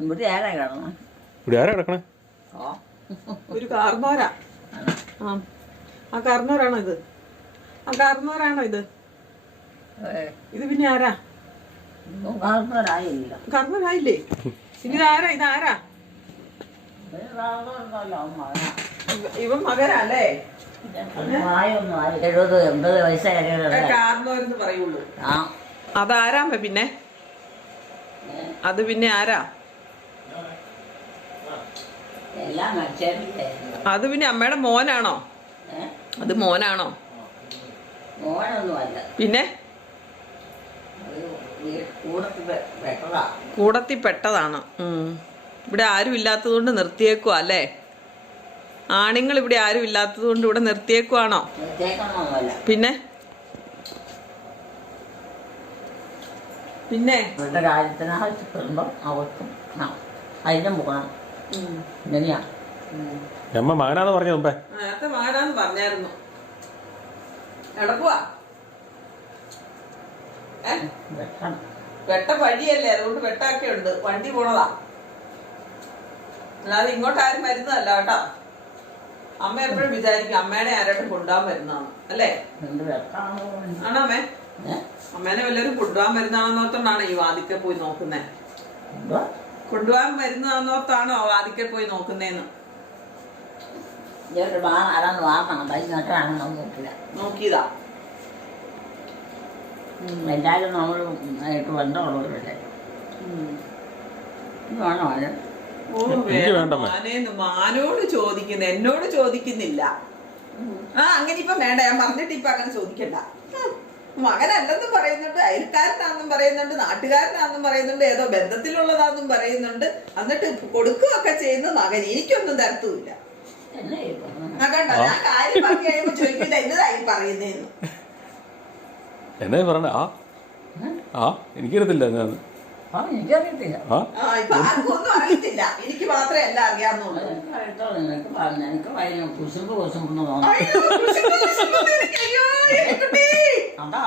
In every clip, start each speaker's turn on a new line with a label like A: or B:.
A: ഇവിടെ ആരാ
B: കിടക്കണേ?
C: ഒരു കാർന്നോരാ. ആ. ആ കാർന്നോരാണോ ഇത്? ആ കാർന്നോരാണോ ഇത്? ഇത് പിന്നെ ആരാ? കാർന്നോരായില്ലേ. ഇനി ഇതാരാ ഇതാരാ ഇവ- ഇവൻ
A: ആയി എഴുപത് എൺപത് വയസ്സായ
C: കാർന്നോരെന്ന് പറയുള്ളൂ.
A: ആ.
C: അതാരാമ്മ പിന്നെ? അത് പിന്നെ ആരാ? അത് പിന്നെ അമ്മയുടെ മോനാണോ? അത് മോനാണോ? പിന്നെ? കൂടത്തി പെട്ടതാണ്. ഉം. ഇവിടെ ആരും ഇല്ലാത്തതുകൊണ്ട് നിർത്തിയേക്കുവാ അല്ലേ? ആണുങ്ങൾ ഇവിടെ ആരും ഇല്ലാത്തതുകൊണ്ട് ഇവിടെ നിർത്തിയേക്കുവാണോ? പിന്നെ? പിന്നെ
A: ഇവരുടെ കാര്യത്തിന് ആവശ്യപ്പെടുമ്പം അവർക്കും അതിനും പോകണം ഇങ്ങനെയാ
B: അമ്മ മകനാന്ന് പറഞ്ഞു മുമ്പേ?
C: നേരത്തെ മാറാന്ന് പറഞ്ഞായിരുന്നു.
A: വെട്ടണം.
C: വെട്ട വഴിയല്ലേ അതുകൊണ്ട് വെട്ടൊക്കെ ഉണ്ട് വണ്ടി പോണതാ. അല്ലാതെ ഇങ്ങോട്ട് ആരും വരുന്നതല്ല കേട്ടോ. അമ്മ എപ്പോഴും വിചാരിക്കും അമ്മേനെ ആരോടും കൊണ്ടുപോകാൻ വരുന്നതാണ്. അല്ലേ? ആണോ അമ്മേ?
A: ഏ?
C: അമ്മേനെ വല്ലവരും കൊണ്ടുപോകാൻ വരുന്നതാണെന്നോർത്തോണ്ടാണ് ഈ വാതിക്കൽ പോയി നോക്കുന്നേ. കൊണ്ടുപോകാൻ വരുന്നതാണെന്നോർത്താണോ വാതിക്കൽ പോയി നോക്കുന്നേന്ന്? നോക്കിയതാ.
A: എല്ലാവരും നമ്മൾ ആയിട്ട് ബന്ധമുള്ളവരല്ലേ? വേണോ അത്
C: മാനോട് ചോദിക്കുന്നു. എന്നോട് ചോദിക്കുന്നില്ല. ആ അങ്ങനെ ഇപ്പൊ വേണ്ട. ഞാൻ പറഞ്ഞിട്ട് ഇപ്പൊ അങ്ങനെ ചോദിക്കണ്ട. മകനല്ലെന്നും പറയുന്നുണ്ട് അയൽക്കാരനാണെന്നും പറയുന്നുണ്ട് നാട്ടുകാരനാണെന്നും പറയുന്നുണ്ട് ഏതോ ബന്ധത്തിലുള്ളതാണെന്നും പറയുന്നുണ്ട്. എന്നിട്ട് കൊടുക്കുകയൊക്കെ ചെയ്യുന്ന മകൻ എനിക്കൊന്നും തരത്തുമില്ല.
A: എന്നെ
C: കണ്ടോ? ഞാൻ കാര്യം പറഞ്ഞു കഴിയുമ്പോ ചോദിക്കില്ല എന്നതായി പറയുന്നേന്ന്.
B: എന്നെ പറഞ്ഞ ആ. ആ എനിക്കറിയത്തില്ല ഞാൻ.
A: ആ എനിക്കറിയത്തില്ല
C: അറിയത്തില്ല. എനിക്ക് മാത്രമേ എല്ലാം അറിയാവുന്നുള്ളൂ.
A: കേട്ടോ അറിയത്തോ നിനക്ക് പറഞ്ഞു എനിക്ക് ഭയങ്കര കുശുമ്പ് കുശുമ്പെന്ന് തോന്നുന്നു.
C: അയ്യോ, കുശുമ്പ് കുശുമ്പ് എനിക്ക്. അയ്യോ, എലിക്കുട്ടി.
A: അതാ.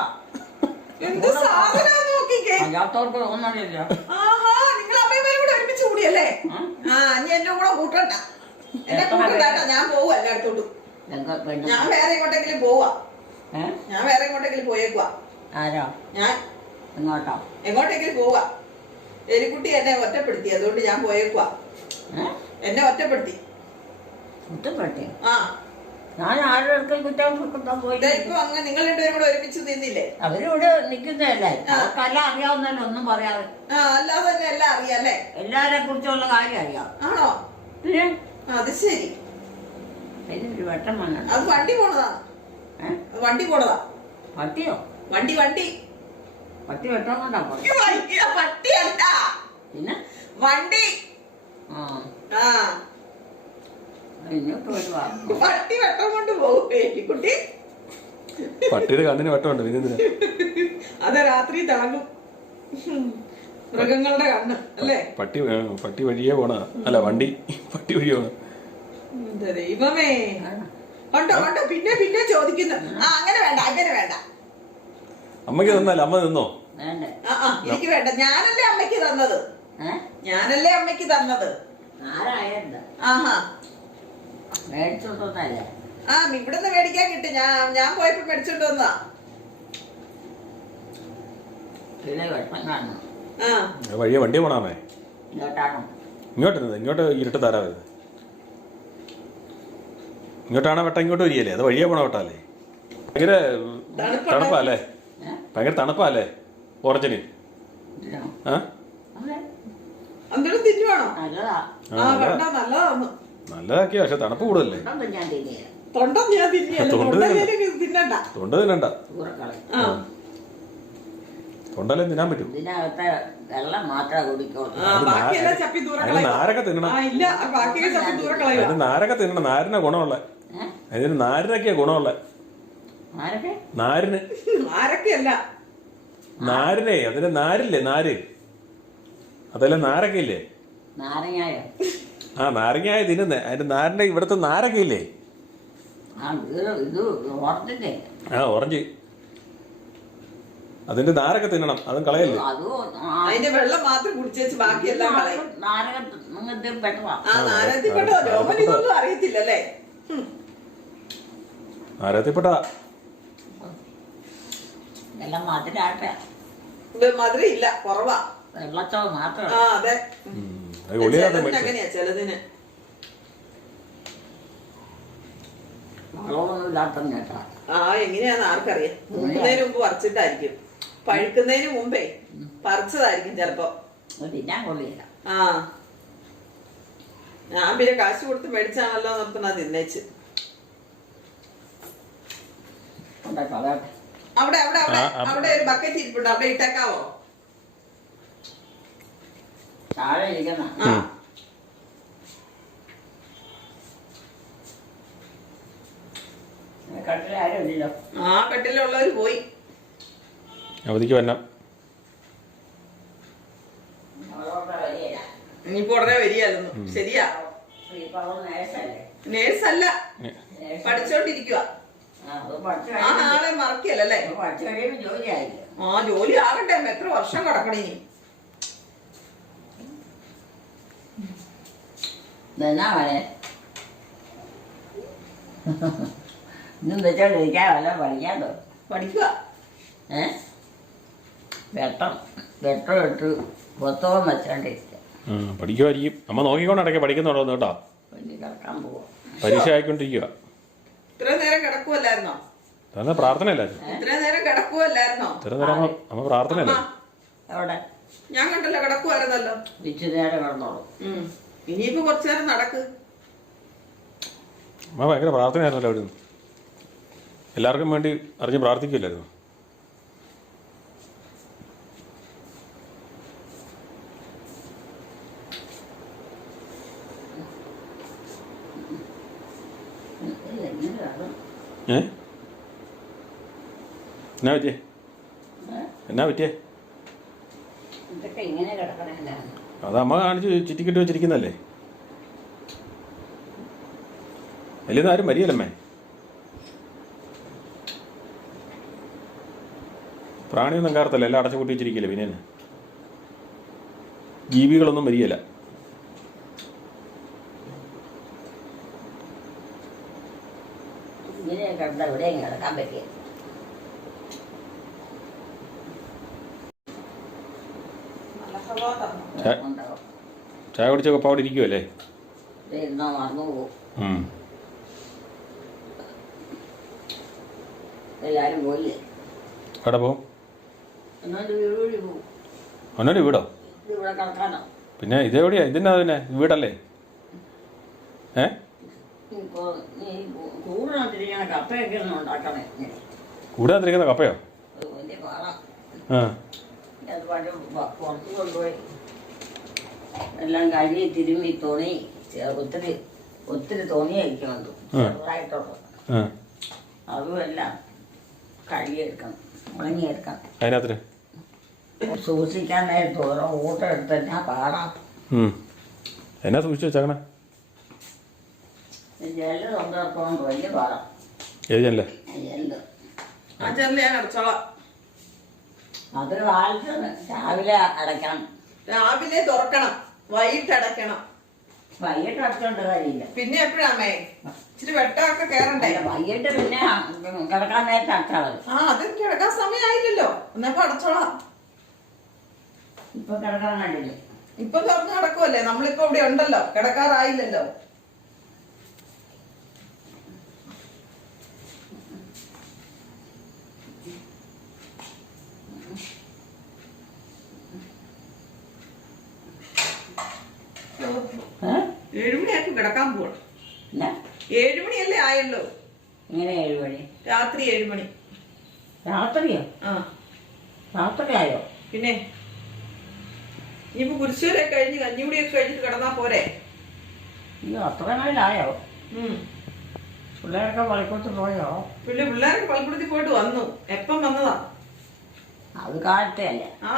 C: എന്ത് സാധനം നോക്കിക്കേ.
A: അല്ലാത്തവർക്ക് തോന്നണില്ല
C: ആഹാ നിങ്ങൾ അമ്മയും കൂടെ ഒരുമിച്ച് കൂടിയല്ലേ? ആ? ഇനി കൂടെ കൂട്ടണ്ട. എന്നെ ഞാൻ എല്ലായിടത്തോട്ടും. ഞാൻ വേറെ എങ്ങോട്ടെങ്കിലും പോവാ. ഞാൻ വേറെ എങ്ങോട്ടെങ്കിലും പോയേക്കുവാ.
A: ആരോ?
C: ഞാൻ
A: എങ്ങോട്ടാ?
C: എങ്ങോട്ടെങ്കിലും പോവാ. എലിക്കുട്ടി എന്നെ ഒറ്റപ്പെടുത്തി അതുകൊണ്ട് ഞാൻ പോയേക്കുവാ. എന്നെ ഒറ്റപ്പെടുത്തി.
A: കുറ്റപ്പെട്ടി
C: ആ.
A: ഞാൻ ആരുടെ അടുക്കൽ കുറ്റം കൊടുക്കാൻ പോയി?
C: ഇപ്പൊ അങ്ങനെ നിങ്ങൾ രണ്ടുപേരും കൂടെ ഒരുമിച്ച് നിന്നില്ലേ?
A: അവരിവിടെ നിൽക്കുന്നതല്ലേ? അവർക്കെല്ലാം അറിയാവുന്നല്ലോ ഒന്നും പറയാതെ.
C: ആ അല്ലാതെ തന്നെ എല്ലാം അറിയാല്ലേ?
A: എല്ലാരെ കുറിച്ചുള്ള കാര്യം അറിയാം.
C: ആണോ?
A: പിന്നെ?
C: അത് ശരി.
A: ഒരു വെട്ടം വന്നു
C: അത് വണ്ടി പോണതാ. വണ്ടി പോണതാ.
A: പട്ടിയോ
C: വണ്ടി വണ്ടി.
A: പട്ടി വെട്ടം പട്ടി
C: ഈ
A: പിന്നെ?
C: വണ്ടി.
A: ആ. ഇങ്ങോട്ട് വരുവാ
C: പട്ടി വെട്ടം കൊണ്ട് പോകും കുട്ടി.
B: പട്ടിയുടെ കണ്ണിന് വെട്ടമുണ്ട് പിന്നെ അതെ
C: അത് രാത്രി തിളങ്ങും മൃഗങ്ങളുടെ കണ്ണ് അല്ലേ?
B: പട്ടി പട്ടി വഴിയേ പോണ അല്ല വണ്ടി പട്ടി വഴിയേ പോണ
C: ദൈവമേ. കണ്ടോ കണ്ടോ? പിന്നെ പിന്നെ ചോദിക്കുന്നു. ആ അങ്ങനെ വേണ്ട അങ്ങനെ വേണ്ട.
B: അമ്മയ്ക്ക് തന്നല്ല അമ്മ നിന്നോ?
A: വേണ്ടേ.
C: ആ ആ എനിക്ക് വേണ്ട. ഞാനല്ലേ അമ്മയ്ക്ക് തന്നത്?
A: ഏ?
C: ഞാനല്ലേ അമ്മയ്ക്ക് തന്നത്?
A: ആരായുണ്ട്
C: ആഹാ.
A: മേടിച്ചോണ്ടല്ലേ
C: ആ ഇവിടുന്ന് മേടിക്കാൻ കിട്ടി. ഞാൻ ഞാൻ പോയപ്പോ മേടിച്ചോണ്ട് വന്നതാ.
A: വഴിയ വണ്ടി കാണണം.
C: ആ.
B: വഴിയെ വണ്ടിയെ പോണാമേ?
A: ഇങ്ങോട്ടാണോ?
B: ഇങ്ങോട്ട് ഇങ്ങോട്ട് ഇരുട്ട് തരാ വരുന്നത് ഇങ്ങോട്ടാണോ വെട്ടം ഇങ്ങോട്ട് വരികയല്ലേ? അത് വഴിയെ പോണ വെട്ടല്ലേ ഭയങ്കര. തണുപ്പല്ലേ? ഭയങ്കര തണുപ്പല്ലേ? ഓറഞ്ചിന്. നല്ലതാക്കിയ പക്ഷെ തണുപ്പ് കൂടുതലല്ലേ?
C: തൊണ്ടം തിന്നണ്ട.
B: തൊണ്ടല്ലേ തിന്നാൻ പറ്റും. നാരൊക്കെ തിന്നണം.
C: ആ ഇല്ല ബാക്കിയൊക്കെ ചപ്പി ദൂരെ കളയുക
B: അതിന് നാരൊക്കെ തിന്നണം. നാരിനാ ഗുണമുള്ള. അതിന് നാരിനൊക്കെയാ ഗുണമുള്ള. നാരിന്. നാരിനെ അതിന് നാരില്ലേ നാര്? അതല്ല നാരൊക്കെ ഇല്ലേ ആ നാരങ്ങായ തിന്നുന്നേ. അതിന്റെ നാരിന്റെ ഇവിടുത്തെ നാരൊക്കെ ഇല്ലേ
A: ആ
B: ഓറഞ്ച്. അതിന്റെ നാരൊക്കെ തിന്നണം അതും കളയല്ലേ?
A: അതും ആ.
C: അതിന്റെ വെള്ളം മാത്രം കുടിച്ചേച്ച് ബാക്കിയെല്ലാം നാരകത്തിൽപ്പെട്ടോ? അറിയത്തില്ലല്ലേ? ഹും.
B: നാരകത്തിൽപ്പെട്ടതാ
A: എല്ലാം മധുരാട്ടെ.
C: ഇത് മധുരം ഇല്ല കുറവാ.
A: വെള്ളച്ചവ് മാത്രം
C: ആ അതെ.
B: ഉം. അത് ഗുളികയൊക്കെ
C: ചിലതിന്
B: മേടിച്ചു?
C: അങ്ങനെയാ ചിലതിന്.
A: വളമൊന്നും ഇല്ലാത്ത കേട്ടാ.
C: ആ എങ്ങനെയാന്ന് ആർക്കറിയാം. മൂക്കുന്നതിന് മുമ്പ് പറിച്ചിട്ടായിരിക്കും. പഴുക്കുന്നതിന് മുമ്പേ പറിച്ചതായിരിക്കും ചിലപ്പോ.
A: അത് തിന്നാൻ കൊള്ളില്ല.
C: ആ. ഞാൻ പിന്നെ കാശ് കൊടുത്ത് മേടിച്ചാണല്ലോ നിർത്തുന്ന തിന്നേച്ച്.
A: കൊണ്ടേ കളയട്ടെ?
C: അവിടെ അവിടെ അവിടെ. അവിടെ ഒരു ബക്കറ്റ് ഇരിപ്പുണ്ട്. അവിടെ ഇട്ടേക്കാവോ?
A: താഴെ ഇരിക്കുന്ന.
C: ആ. ആ കട്ടിലുള്ളവര് പോയി.
B: അവധിക്ക് വരണം.
C: ഇനിയിപ്പോ ഉടനെ വരികയായിരുന്നു. ശരിയാ.
A: നേഴ്സല്ലേ?
C: നേഴ്സല്ല.
A: നേഴ്സ്
C: പഠിച്ചോണ്ടിരിക്കുക
A: ആ, അത് പഠിച്ചു
C: ആ
A: ജോലി ആയില്ല?
C: ആ ജോലി ആകട്ടെ അമ്മ. എത്ര വർഷം കിടക്കണേ ഇനി?
A: ഇതെന്നാ മനെ? ഇന്നും വെച്ചോണ്ടിരിക്കാൻ വല്ല പഠിക്കാണ്ടോ
C: പഠിക്കുക.
A: ഏ? വെട്ടം വെട്ടം ഇട്ട് പുസ്തകം വെച്ചോണ്ടിരിക്കുക
B: പഠിക്കുമായിരിക്കും അമ്മ നോക്കിക്കൊണ്ട് ഇടയ്ക്ക് പഠിക്കുന്നുണ്ടോ കേട്ടോ? പരീക്ഷ ആയിക്കൊണ്ടിരിക്കുക
C: ഇത്രയും നേരം
B: പ്രാർത്ഥനയല്ലായിരുന്നു.
C: ഇത്രയും നേരം
B: നേരം അമ്മ അമ്മ പ്രാർത്ഥനയല്ലേ?
A: എവിടെ
C: ഞാൻ കണ്ടല്ലോ കിടക്കുവായിരുന്നല്ലോ.
A: ഇച്ചിരി നേരം കിടന്നോളൂ.
C: ഉം. ഇനിയിപ്പോ കുറച്ചു നേരം നടക്ക്.
B: അമ്മ ഭയങ്കര പ്രാർത്ഥനയായിരുന്നല്ലോ അവിടുന്ന്. എല്ലാവർക്കും വേണ്ടി അറിഞ്ഞ് പ്രാർത്ഥിക്കില്ലായിരുന്നു ഏ? എന്നാ പറ്റിയേ? എന്നാ പറ്റിയേ? അത് അമ്മ കാണിച്ച് ചുറ്റിക്കിട്ട് വെച്ചിരിക്കുന്നല്ലേ വലിയൊന്നും ആരും വരികയല്ലമ്മേ. പ്രാണിയൊന്നും കയറത്തല്ല എല്ലാം അടച്ചു കൂട്ടി വെച്ചിരിക്കില്ല പിന്നെ ജീവികളൊന്നും വരികയില്ല.
A: ഇങ്ങനെ കിടന്ന എവിടെയും കിടക്കാൻ പറ്റിയ
B: ചായ കുടിച്ചൊക്കെ അവിടെ ഇരിക്കുമല്ലേ
A: ഇരുന്നോ മറന്നു പോകും
B: ഉം.
A: എല്ലാരും പോയില്ലേ
B: എവിടെ
A: പോകും
B: ഒന്നൊരു വീടോ പിന്നെ ഇതെവിടെയാ? ഇതിനാ പിന്നെ? വീടല്ലേ? ഏ?
A: ഇപ്പൊ നീ കൂടുതലായിട്ടിരിക്കണ കപ്പയൊക്കെ ഒന്നും ഉണ്ടാക്കണേ. ഇങ്ങനെ.
B: കൂടെ തിരിക്കുന്ന കപ്പയോ
A: പുറത്ത് കൊണ്ടുപോയി എല്ലാം കഴുകി തിരുമ്മി തുണി ഒത്തിരി ഒത്തിരി തുണിയായിരിക്കുന്നുണ്ട് ചെറുതായിട്ടുള്ളത്
B: ആ.
A: അതും എല്ലാം കഴുകിയെടുക്കണം ഉണങ്ങിയെടുക്കണം.
B: അതിനകത്തിന്?
A: സൂക്ഷിക്കാൻ നേരത്ത് ഓരോ ഊട്ടം എടുത്ത് ഞാൻ പാടാം.
B: എന്നാ സൂക്ഷിച്ചു വെച്ചേക്കണേ
A: ജെല്ല് കൊണ്ടുപോകൊണ്ട് വലിയ പാടാം
B: ഏത്
A: ജെല്ല്
C: ആ ചെറിയ ഞാൻ അടച്ചോളാം.
A: അത് രാവിലെ അടയ്ക്കണം.
C: രാവിലെ തുറക്കണം. വൈകിട്ട് അടയ്ക്കണം.
A: വൈകിട്ട് അടച്ചോണ്ട് കഴിയില്ല
C: പിന്നെ എപ്പോഴാമേ ഇച്ചിരി വെട്ടമൊക്കെ കേറണ്ടേ?
A: വൈകിട്ട് പിന്നെ കിടക്കാൻ നേരത്തെ അടച്ചാൽ
C: ആ അത് കിടക്കാൻ സമയമായില്ലല്ലോ എന്നപ്പോ അടച്ചോളാം.
A: ഇപ്പൊ കിടക്കാൻ കണ്ടില്ലേ?
C: ഇപ്പൊ തുറന്ന് കിടക്കുമല്ലേ നമ്മളിപ്പോ ഇവിടെ ഉണ്ടല്ലോ. കിടക്കാറായില്ലല്ലോ. ഏഴുമണിയാക്കി കിടക്കാൻ പോകണം ഏഴുമണിയല്ലേ ആയല്ലോ
A: ഇങ്ങനെ ഏഴ് മണി?
C: രാത്രി ഏഴുമണി.
A: രാത്രിയോ?
C: ആ.
A: ആയോ
C: പിന്നെ ഇനിയിപ്പോ കുരിശൂരെ കഴിഞ്ഞ് കഞ്ഞിമുടിയൊക്കെ കഴിഞ്ഞിട്ട് കിടന്നാ പോരെ?
A: അയ്യോ അത്ര
C: ഉം.
A: പിള്ളേരൊക്കെ പള്ളിക്കൂട്ട് പോയോ?
C: പിന്നെ പിള്ളേരൊക്കെ പള്ളിക്കൂടത്തിൽ പോയിട്ട് വന്നു. എപ്പം വന്നതാ?
A: അത് കാലത്തെ അല്ലേ
C: ആ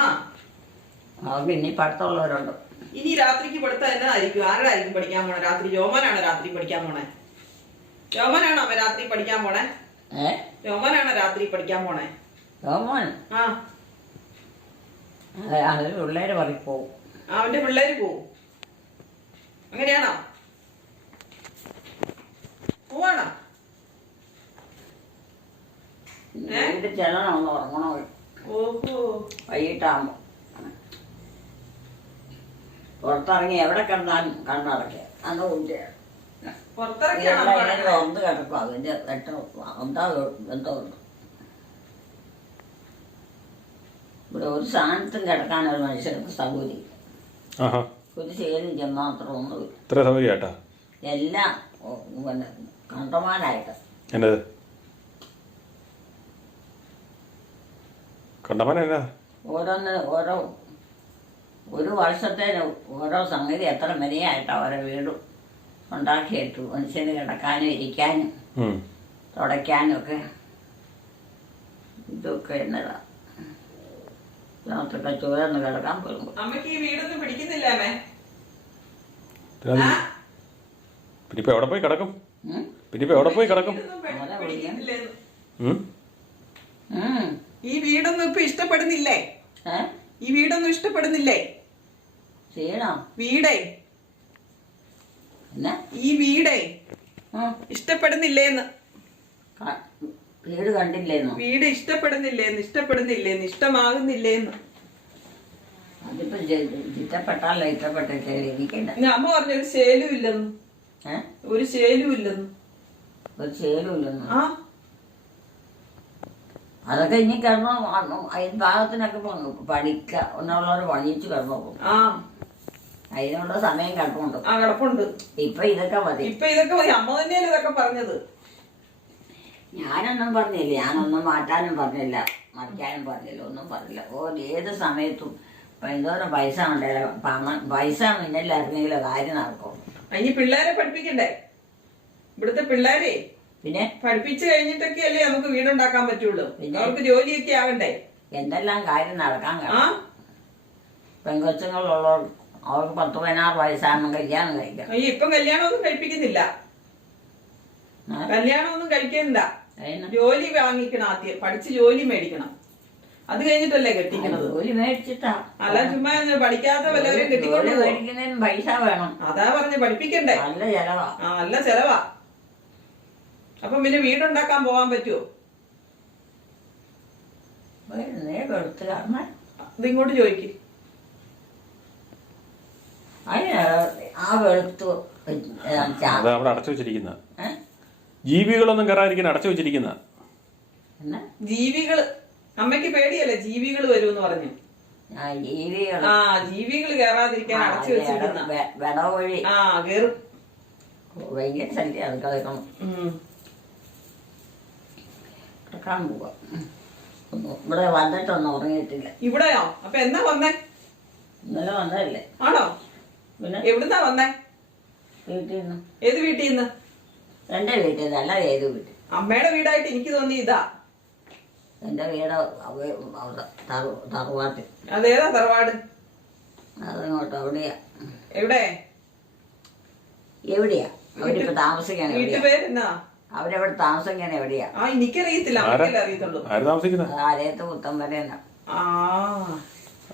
A: അവർക്ക് ഇനി പഠിത്തമുള്ളവരുണ്ട്.
C: ഇനി രാത്രിക്ക് പഠിത്തം എന്നതായിരിക്കും ആരായിരിക്കും പഠിക്കാൻ പോണേ? രാത്രി രോമനാണ് രാത്രി പഠിക്കാൻ പോണേ? രോമനാണോ അവൻ രാത്രി പഠിക്കാൻ പോണേ? രോമനാണ് രാത്രി പഠിക്കാൻ പോണേ?
A: രോമോൻ?
C: ആ.
A: അതിൽ പിള്ളേർ പറിപ്പോവും
C: അവന്റെ പിള്ളേര് പോവും. അങ്ങനെയാണോ? പോവാണോ?
A: ചെല്ലണമെന്ന് ഉറങ്ങണോ
C: ഓഹോ.
A: വൈകിട്ടാകുമ്പോൾ പുറത്തിറങ്ങി എവിടെ കണ്ടാലും കണ്ണടക്കുക അന്ന് കുട്ടിയാണ് ഒന്ന് കിടക്കും. അതിന്റെ വെട്ടം എന്താ ബന്ധമുണ്ട് ഇവിടെ ഒരു സാധനത്തും കിടക്കാൻ ഒരു മനുഷ്യർക്ക് സൗകര്യം
B: ആഹാ.
A: ഒരു ശേലും മാത്രം ഒന്നുമില്ല എല്ലാം പിന്നെ കണ്ടമാനായിട്ട്.
B: കണ്ടമാന എന്നാ?
A: ഓരോന്ന് ഓരോ ഒരു വർഷത്തേന് ഓരോ സംഗതി എത്ര മെനയായിട്ടാണ് ഓരോ വീടും ഉണ്ടാക്കിയിട്ടു. മനുഷ്യന് കിടക്കാനും ഇരിക്കാനും തുടയ്ക്കാനും ഒക്കെ ഇതൊക്കെ എന്നതാ. ഇതിനകത്തൊക്കെ ചോരന്ന് കിടക്കാൻ പോലും
C: അമ്മയ്ക്ക് ഈ വീടൊന്നും പിടിക്കുന്നില്ല
B: പിന്നെ എവിടെ പോയി കിടക്കും? പിന്നെ എവിടെ പോയി കിടക്കും?
C: ഈ വീടൊന്നും ഇപ്പൊ ഇഷ്ടപ്പെടുന്നില്ലേ? ഈ വീടൊന്നും ഇഷ്ടപ്പെടുന്നില്ലേ?
A: ചെയ്യണോ
C: വീടേ. ഈ വീടേ. ഇഷ്ടപ്പെടുന്നില്ലേന്ന്.
A: വീട് കണ്ടില്ലേന്നോ?
C: വീട് ഇഷ്ടപ്പെടുന്നില്ലേന്ന് ഇഷ്ടപ്പെടുന്നില്ലേന്ന് ഇഷ്ടമാകുന്നില്ലേന്ന്.
A: അതിപ്പോ ഇഷ്ടപ്പെട്ടാലോ ഇഷ്ടപ്പെട്ടിട്ടില്ല എനിക്കില്ല.
C: ഇനി അമ്മ പറഞ്ഞു ഒരു ശേലും ഇല്ലെന്ന്. ഒരു ശേലും ഇല്ലെന്ന്.
A: ഒരു ശീലമില്ലെന്ന്
C: ആ.
A: അതൊക്കെ ഇനി കിടന്നു അതിന് ഭാഗത്തിനൊക്കെ പഠിക്കുക ഒന്നുള്ളവർ പണിയിച്ച് കിടന്നു പോകും.
C: ആ.
A: അതിനുള്ള സമയം കിടപ്പുണ്ട്.
C: ആ കിടപ്പുണ്ട്.
A: ഇപ്പൊ ഇതൊക്കെ മതി.
C: ഇപ്പൊ ഇതൊക്കെ മതി. അമ്മ തന്നെയല്ലേ ഇതൊക്കെ പറഞ്ഞത്?
A: ഞാനൊന്നും പറഞ്ഞില്ല. ഞാനൊന്നും മാറ്റാനും പറഞ്ഞില്ല. മറിക്കാനും പറഞ്ഞില്ല. ഒന്നും പറഞ്ഞില്ല. ഓ ഏത് സമയത്തും എന്തോരം പൈസ ഉണ്ടല്ലോ. പണം പൈസ മുന്നിലായിരുന്നെങ്കിലോ കാര്യം നടക്കും.
C: ഇനി പിള്ളേരെ പഠിപ്പിക്കണ്ടേ? ഇവിടുത്തെ പിള്ളേരെ
A: പിന്നെ?
C: പഠിപ്പിച്ചു കഴിഞ്ഞിട്ടൊക്കെ അല്ലേ നമുക്ക് വീടുണ്ടാക്കാൻ പറ്റുള്ളൂ.
A: പിന്നെ?
C: അവർക്ക് ജോലിയൊക്കെ ആവണ്ടേ?
A: എന്തെല്ലാം കാര്യം നടക്കാൻ കാണും അവർക്ക് പത്ത് പതിനാറ് വയസ്സാകുമ്പോൾ കല്യാണം കഴിക്കാം
C: ഈ ഇപ്പം കല്യാണമൊന്നും കഴിപ്പിക്കുന്നില്ല.
A: ആ?
C: കല്യാണമൊന്നും കഴിക്കുന്നില്ല ജോലി വാങ്ങിക്കണം ആദ്യം. പഠിച്ച് ജോലി മേടിക്കണം. അത് കഴിഞ്ഞിട്ടല്ലേ കെട്ടിക്കണത്?
A: ജോലി മേടിച്ചിട്ടാ.
C: അല്ല ചുമ്മാ ഒന്ന് പഠിക്കാത്ത
A: വല്ലവരും
C: കെട്ടിക്കൊണ്ട്
A: മേടിക്കുന്നതിന് പൈസ വേണം.
C: അതാ പറഞ്ഞു പഠിപ്പിക്കണ്ടേ?
A: നല്ല ചെലവാ.
C: ആ നല്ല ചെലവാ. അപ്പം പിന്നെ വീടുണ്ടാക്കാൻ പോവാൻ പറ്റുമോ ഇതിങ്ങോട്ട് ചോദിക്കും.
A: ആ വെളുത്ത്
B: അത് അവിടെ അടച്ചു വെച്ചിരിക്കുന്ന. ജീവികളൊന്നും കയറാതിരിക്കാൻ അടച്ചു വെച്ചിരിക്കുന്ന.
C: ജീവികൾ അമ്മയ്ക്ക് പേടിയല്ലേ ജീവികൾ വരുമെന്ന് പറഞ്ഞു.
A: ആ ജീവികൾ
C: ആ ജീവികൾ കയറാതിരിക്കാൻ അടച്ചു വെച്ചിരിക്കുന്ന.
A: വിടവഴി.
C: ആ കേറും.
A: ഭയങ്കര ശല്യം അത് കളിക്കണം
C: ഉം.
A: കിടക്കാൻ പോവാം. ഇവിടെ വന്നിട്ടൊന്നും ഉറങ്ങിയിട്ടില്ല.
C: ഇവിടെയോ? അപ്പൊ എന്നാ വന്നേ?
A: ഇന്നലെ വന്നതല്ലേ?
C: ആണോ?
A: പിന്നെ?
C: എവിടുന്നാ വന്നേ?
A: വീട്ടിൽ നിന്ന്
C: ഏത് വീട്ടിൽ നിന്ന്
A: എന്റെ വീട്ടിൽ നിന്ന് അല്ല ഏത് വീട്ടിൽ?
C: അമ്മയുടെ വീടായിട്ട് എനിക്ക് തോന്നി ഇതാ.
A: എന്റെ വീട് തറവാട്ട്
C: അതേതാ തറവാട്?
A: അതങ്ങോട്ട് അവിടെയാ.
C: എവിടെ?
A: എവിടെയാ? അവരിപ്പോ താമസിക്കാൻ
C: വീട്ടുപേരെന്നാ?
A: അവരവിടെ താമസിക്കാൻ എവിടെയാ?
C: ആ എനിക്കറിയത്തില്ല. അറിയത്തുള്ളൂ.
B: ആര്
A: ആരേത്ത് പുത്തം വരെ
C: ആ.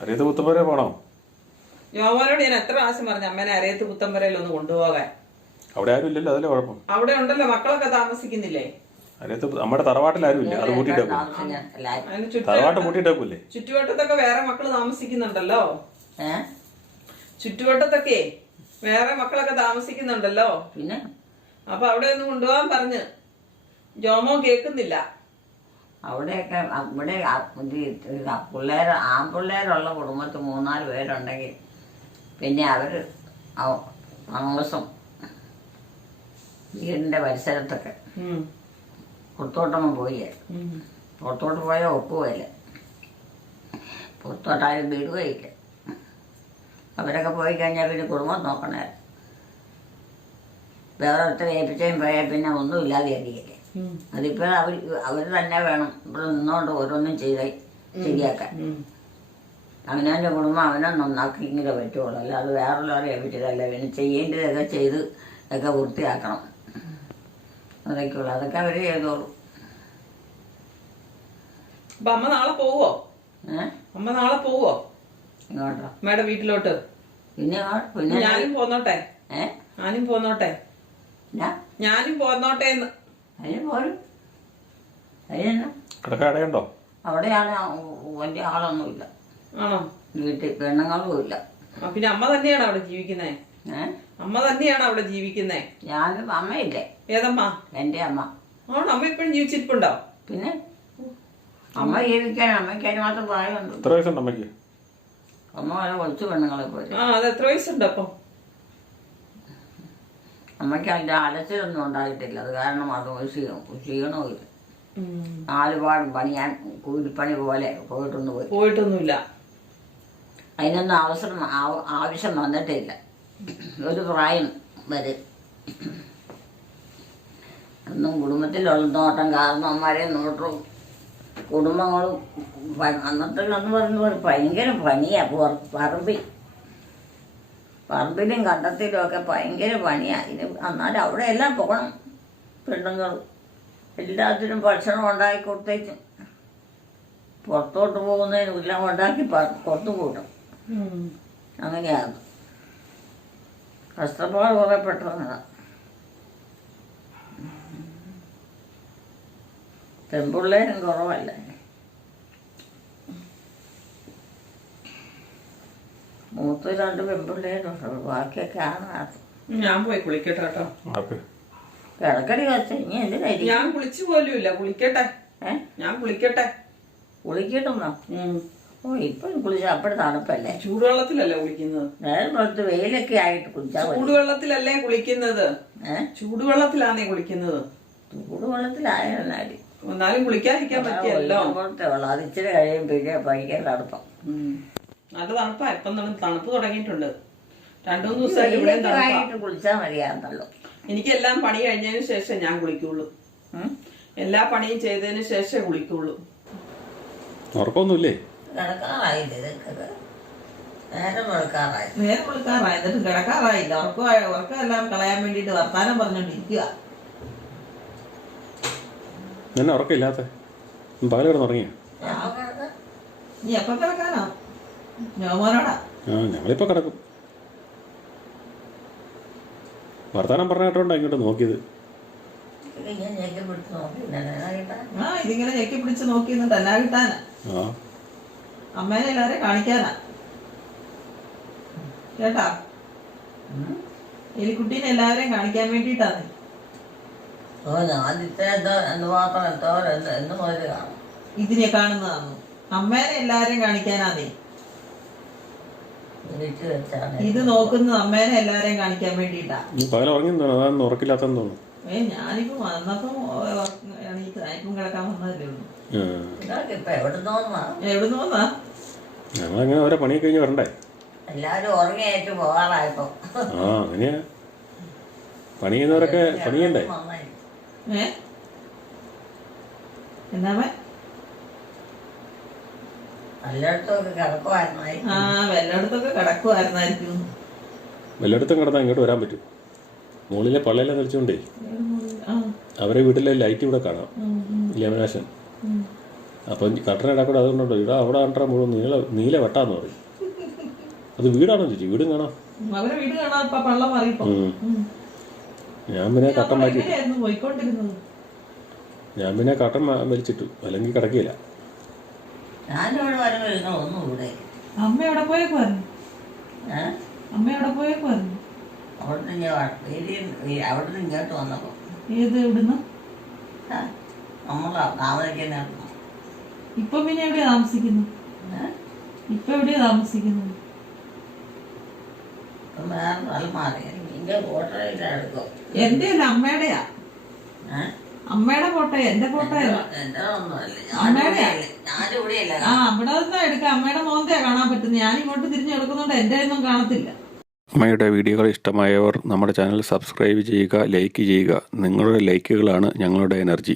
B: അറിയത്ത് വരെ പോണോ?
C: യോമോനോട് ഞാൻ എത്ര പ്രാവശ്യം പറഞ്ഞു അമ്മേനെ അരയത്ത് പുത്തമ്പരയിൽ ഒന്ന് കൊണ്ടുപോകാൻ.
B: അവിടെ ആരും ഇല്ലല്ലോ അതല്ലേ കുഴപ്പം?
C: അവിടെ ഉണ്ടല്ലോ മക്കളൊക്കെ താമസിക്കുന്നില്ലേ?
B: നമ്മുടെ തറവാട്ടിൽ ആരും ഇല്ല അത് കൂട്ടിയിട്ടേക്കും
C: അതിന്
B: കൂട്ടിയിട്ടേക്കൂല്ലേ
C: ചുറ്റുവട്ടത്തൊക്കെ വേറെ മക്കൾ താമസിക്കുന്നുണ്ടല്ലോ? ചുറ്റുവട്ടത്തൊക്കെ വേറെ മക്കളൊക്കെ താമസിക്കുന്നുണ്ടല്ലോ?
A: പിന്നെ?
C: അപ്പൊ അവിടെ ഒന്ന് കൊണ്ടുപോകാൻ പറഞ്ഞു. ജോമോ കേക്കുന്നില്ല
A: അവിടെയൊക്കെ ഇവിടെ പിള്ളേർ ആൺപിള്ളേരുള്ള കുടുംബത്തിൽ മൂന്നാൽ പേരുണ്ടെങ്കിൽ പിന്നെ അവർ താമസം വീടിന്റെ പരിസരത്തൊക്കെ. പുറത്തോട്ടൊന്നും പോയി
C: ഉം.
A: പുറത്തോട്ട് പോയാൽ ഒക്കുമില്ല പുറത്തോട്ടാരും വിടുകയില്ല അവരൊക്കെ പോയി കഴിഞ്ഞാൽ പിന്നെ കുടുംബം നോക്കണേ വേറെ ഒറ്റ ഏൽപ്പിച്ചേം പോയാൽ പിന്നെ ഒന്നും ഇല്ലാതെ ഇരിക്കില്ലേ
C: ഉം.
A: അതിപ്പോൾ അവർ അവർ തന്നെ വേണം ഇവിടെ നിന്നോണ്ട് ഓരോന്നും ചെയ്ത് ശരിയാക്കാൻ. അവനവന്റെ കുടുംബം അവനെ നന്നാക്കിയെങ്കിലേ പറ്റുള്ളൂ. അല്ലാതെ വേറുള്ളവരെ ഏൽപ്പിച്ചതല്ല പിന്നെ ചെയ്യേണ്ടതൊക്കെ ചെയ്ത് ഒക്കെ വൃത്തിയാക്കണം അതൊക്കെയുള്ളൂ അതൊക്കെ അവർ ചെയ്തോളൂ.
C: അപ്പൊ അമ്മ നാളെ പോവോ?
A: ഏഹ്
C: അമ്മ നാളെ പോവോ?
A: ഇങ്ങോട്ടോ
C: അമ്മയുടെ വീട്ടിലോട്ട്.
A: പിന്നെ പിന്നെ
C: ഞാനും പോന്നോട്ടെ. ഞാനും പോന്നോട്ടെ.
A: ഞാൻ
C: ഞാനും പോന്നോട്ടെ എന്ന്.
A: അതിന് പോരും. അതിനെന്നാ അവിടെയാണ് വലിയ ആളൊന്നുമില്ല.
C: ആണോ?
A: വീട്ടിൽ പെണ്ണുങ്ങളും ഇല്ല
C: ആ, പിന്നെ അമ്മ തന്നെയാണ് അവിടെ ജീവിക്കുന്നേ?
A: ഏ?
C: അമ്മ തന്നെയാണ് അവിടെ ജീവിക്കുന്നേ?
A: ഞാനും അമ്മയില്ലേ?
C: ഏതമ്മ?
A: എന്റെ അമ്മ.
C: ആണോ? അമ്മ ഇപ്പോഴും ജീവിച്ചിരിപ്പുണ്ടോ?
A: പിന്നെ? അമ്മ ജീവിക്കാൻ അമ്മയ്ക്ക് അതിന് മാത്രം പ്രായമുണ്ട്.
B: എത്ര വയസ്സുണ്ട് അമ്മയ്ക്ക്?
A: അമ്മ വരെ കൊച്ചു പെണ്ണുങ്ങളെ പോലെ.
C: ആ അത് എത്ര വയസ്സുണ്ട് അപ്പൊ?
A: അമ്മയ്ക്ക് അതിന്റെ അലച്ചിലൊന്നും ഉണ്ടായിട്ടില്ല. അത് കാരണം അത് ക്ഷീണം ക്ഷീണവും ഇല്ല നാലുപാടും പണിയാൻ കൂലിപ്പണി പോലെ പോയിട്ടൊന്ന് പോയി
C: പോയിട്ടൊന്നുമില്ല.
A: അതിനൊന്നും അവസരം ആവ- ആവശ്യം വന്നിട്ടില്ല. ഒരു പ്രായം വരും. ഒന്നും കുടുംബത്തിലുള്ള നോട്ടം കാരണവന്മാരെ നോട്ടവും കുടുംബങ്ങളും അന്നത്തെ എന്ന് പറയുന്നത് ഭയങ്കര പണിയാ പുറ- പറമ്പിൽ. പറമ്പിലും കണ്ടത്തിലും ഒക്കെ ഭയങ്കര പണിയാ. ഇത് എന്നാലും അവിടെ എല്ലാം പോകണം പെണ്ണുങ്ങൾ. എല്ലാത്തിനും ഭക്ഷണം ഉണ്ടാക്കി കൊടുത്തേച്ചും. പുറത്തോട്ട് പോകുന്നതിനും എല്ലാം ഉണ്ടാക്കി പുറത്തു കൂട്ടും അങ്ങനെയാണ്. കഷ്ടപ്പാട് കുറെ പെട്ടതാണ്. പെൺപിള്ളേരും കുറവല്ല. മൂത്ത് രണ്ട് പെൺപിള്ളേരുണ്ട്. ബാക്കിയൊക്കെ ആണ്.
C: ഞാൻ പോയി കുളിക്കട്ടെ കേട്ടോ.
A: കിടക്കടി വെച്ച് ഇനി എന്തിനായിരിക്കും
C: ഞാൻ കുളിച്ചു പോലും ഇല്ല കുളിക്കട്ടെ.
A: ഏ?
C: ഞാൻ കുളിക്കട്ടെ.
A: കുളിക്കട്ടെന്നോ. ഓ ഇപ്പൊ കുളിച്ച അപ്പോഴും തണുപ്പല്ലേ?
C: ചൂടുവെള്ളത്തിലല്ലേ കുളിക്കുന്നത്?
A: നേരം പുറത്ത് വെയിലൊക്കെ ആയിട്ട് കുളിച്ചാൽ മതി.
C: ചൂടുവെള്ളത്തിലല്ലേ കുളിക്കുന്നത്?
A: ഏ?
C: ചൂടുവെള്ളത്തിലാന്നേ കുളിക്കുന്നത്.
A: ചൂടുവെള്ളത്തിലായാലും
C: എന്നാലും കുളിക്കാതിരിക്കാൻ പറ്റിയല്ലോ.
A: വെള്ളം. അത് ഇച്ചിരി കഴിയും പിന്നെ ഭയങ്കര തണുപ്പം.
C: ഉം. നല്ല തണുപ്പാ. ഇപ്പം തണുപ്പ് തുടങ്ങിയിട്ടുണ്ട്. രണ്ടു മൂന്ന് ദിവസമായിട്ട് ഇവിടെ
A: വെയിലൊക്കെ
C: തണുപ്പാ.
A: ആയിട്ട് കുളിച്ചാൽ
C: എനിക്കെല്ലാം പണി കഴിഞ്ഞതിന് ശേഷം ഞാൻ കുളിക്കുള്ളൂ.
A: ഉം?
C: എല്ലാ പണിയും ചെയ്തതിന് ശേഷമേ കുളിക്കുള്ളൂ.
B: ഉറക്കമൊന്നുമില്ലേ?
A: കിടക്കാറായില്ലേ നേരം വെളുക്കാറായി
C: നേരം വിളിക്കാറായി എന്നിട്ട് കിടക്കാറായില്ല. ഉറക്കം ഉറക്കമെല്ലാം കളയാൻ വേണ്ടിയിട്ട് വർത്താനം പറഞ്ഞോണ്ടിരിക്കുക
B: എന്നെ ഉറക്കമില്ലാത്ത? പകൽ കിടന്ന്. ഉറങ്ങിയ
C: നീ എപ്പം കിടക്കാനാ? ഞോമോനോടാ
B: ആ ഞങ്ങളിപ്പോൾ കിടക്കും. വർത്താനം പറഞ്ഞിട്ടുണ്ടോ ഇങ്ങോട്ട് നോക്കിയത്.
A: ഞാൻ ഞെക്കി പിടിച്ച് നോക്കി നേരായിട്ടാ
C: ആ ഇതിങ്ങനെ ഞെക്കി പിടിച്ച് നോക്കി തന്നാ എന്നാ കിട്ടാനാ.
B: ആ.
C: അമ്മേനെ എല്ലാവരെയും കാണിക്കാനാ. കേട്ടാ? എലിക്കുട്ടീനെ എല്ലാവരെയും കാണിക്കാൻ വേണ്ടിയിട്ടാണ്. ഇതിനെ കാണുന്നതാണ്. അമ്മേനെ എല്ലാരെയും കാണിക്കാനാന്നേ ഇത് നോക്കുന്നത് അമ്മേനെ എല്ലാരെയും കാണിക്കാൻ വേണ്ടിട്ടാ
B: നീ പകൽ അതാണ് തോന്നുന്നു.
C: ഏ ഞാനിപ്പോ വന്നപ്പോ ഇപ്പം കിടക്കാൻ വന്നതല്ലേ ഉള്ളൂ.
A: ഇതൊക്കെ ഇപ്പൊ
B: ഞങ്ങളങ്ങനെ ഓരോ പണി കഴിഞ്ഞ് വരണ്ടേ?
A: എല്ലാവരും പോകാറായപ്പോ.
B: ആ അങ്ങനെയാ. പണി ചെയ്യുന്നവരൊക്കെ പണിയണ്ടേ?
C: ഏ? എന്നാമേ ആ വല്ലയിടത്തൊക്കെ കിടക്കുമായിരുന്നായിരിക്കും
B: വല്ലയിടത്തും കിടന്നാൽ ഇങ്ങോട്ട് വരാൻ പറ്റും. മുകളിലെ പള്ളയെല്ലാം കളിച്ചോണ്ടേ
C: ആ
B: അവരെ വീട്ടിലെ ലൈറ്റ് ഇവിടെ കാണാം.
C: ലമനാശൻ.
B: അപ്പൊ കട്ടറ ഇടക്കൂടെ അതുകൊണ്ടോ ഇവിടെ അവിടെ കണ്ടാൽ മുഴുവൻ നീല നീല വെട്ടാന്ന് പറയും. അത് വീടാണോ ചേച്ചി? വീടും കാണാം. ഞാൻ പിന്നെ കട്ടൻ മാറ്റി ഞാൻ പിന്നെ കട്ടൻ മാ- വലിച്ചിട്ടു. അല്ലെങ്കിൽ കിടക്കില്ല
C: അമ്മ എവിടെ പോയേക്കുമായിരുന്നു
A: പറഞ്ഞു
C: അമ്മ എവിടെ പോയേക്കുമായിരുന്നു
A: അവിടുന്ന് ഞാൻ വീട്ടിൽ അവിടുന്ന് ഇങ്ങോട്ട് വന്നപ്പോ.
C: ഏത്
A: താമസിക്കുന്ന
C: ഇപ്പൊ പിന്നെ എവിടെയാ താമസിക്കുന്നു? ഇപ്പൊ എവിടെയാ താമസിക്കുന്നത്
A: വേറെ സ്ഥലം മാറി.
C: എന്റെ അല്ല അമ്മയുടെയാ. അമ്മയുടെ ഫോട്ടോ എന്റെ ഫോട്ടോ അമ്മയുടെ? ആ ഇവിടെ നിന്നാ എടുക്കാം. അമ്മയുടെ മോന്തയാ കാണാൻ പറ്റുന്നത്. ഞാൻ ഇങ്ങോട്ട് തിരിഞ്ഞെടുക്കുന്നോണ്ട് എന്റെ ഒന്നും കാണത്തില്ല.
B: അമ്മയുടെ വീഡിയോകൾ ഇഷ്ടമായവർ നമ്മുടെ ചാനൽ സബ്സ്ക്രൈബ് ചെയ്യുക ലൈക്ക് ചെയ്യുക. നിങ്ങളുടെ ലൈക്കുകളാണ് ഞങ്ങളുടെ എനർജി.